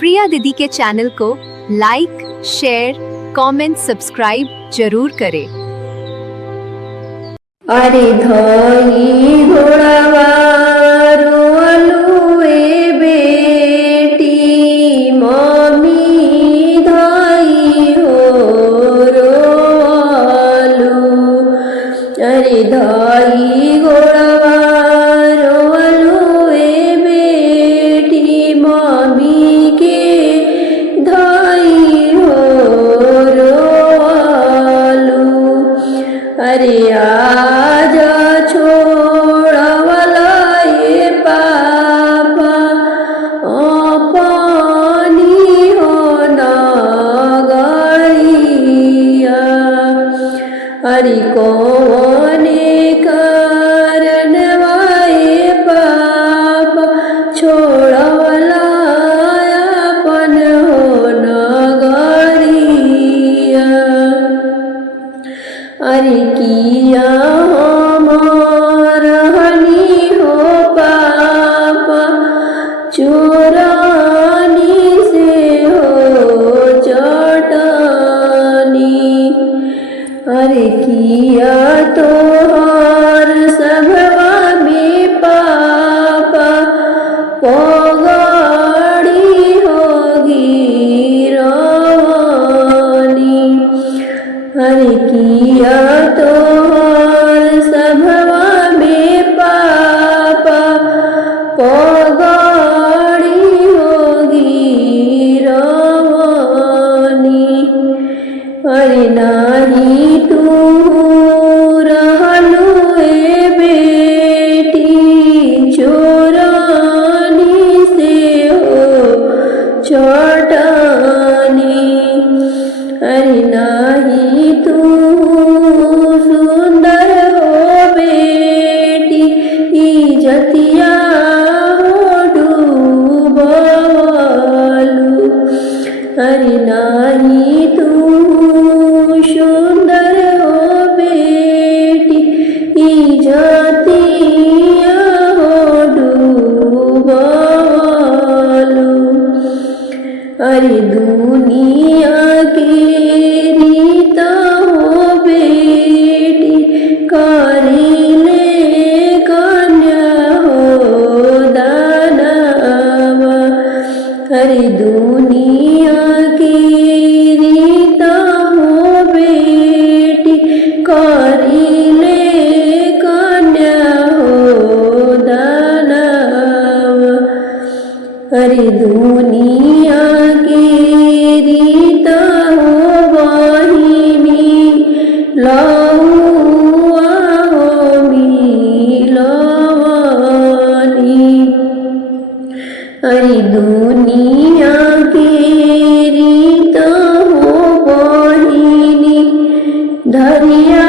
प्रिया दीदी के चैनल को लाइक, शेयर, कमेंट, सब्सक्राइब जरूर करें। अरे धाई घोड़ावा रोअलू ए बेटी, मम्मी धाई हो रोअलू। अरे धाई घोड़ावा रोअलू ए बेटी, मम्मी के धाई हो रोअलू। अरे आजा छोड़वला ये पापा, पानी हो नगरिया। अरे कौने कारणवा ये पापा, छोड़वला अपन हो नगरिया। अरे किया हमार हनी हो पापा, चोरानी से हो चटनी। अरे किया तोहार सभवा में पापा, पगाड़ी होगी रवानी। अरे किया तोहार सभवा में पापा, पगाड़ी होगी रवानी। अरे नाही तू रहलू ए बेटी, चोरानी से हो चटनी। अरे नाही तू सुंदर हो बेटी, इजतिया हो डूबलू। अरे नाही तू सुंदर हो बेटी, इजतिया हो डूबलू। अरे दुनिया के रीता हो बेटी, करीले कन्या हो दानवा। अरे दुनिया के रीता हो बेटी, करीले कन्या हो दानवा। अरे दुनिया के रीता हो बहिनी, लौआ हो मिलवानी। अरे दुनिया के रीता हो बहिनी, धरिया